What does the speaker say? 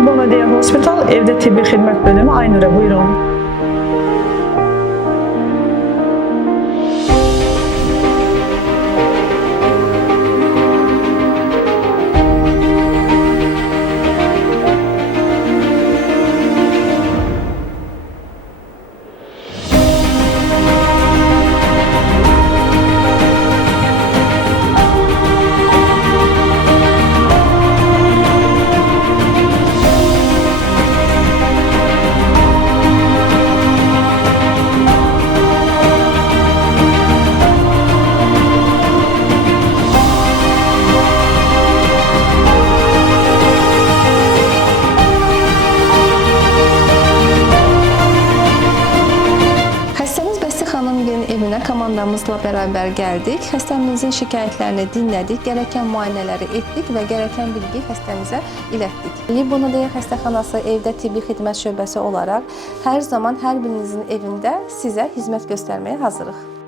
Libonadea Hospital Evde Tibbi Hizmet Bölümü Aynur'a buyurun. Evinə komandamızla beraber gəldik. Xəstəmizin şikayətlərini dinlədik, gereken müayinələri etdik və gereken bilgi xəstəmizə ilətdik. Libonadea xəstəxanası evdə tibbi xidmət şöbəsi olaraq hər zaman hər birinizin evində sizə hizmet göstərməyə hazırıq.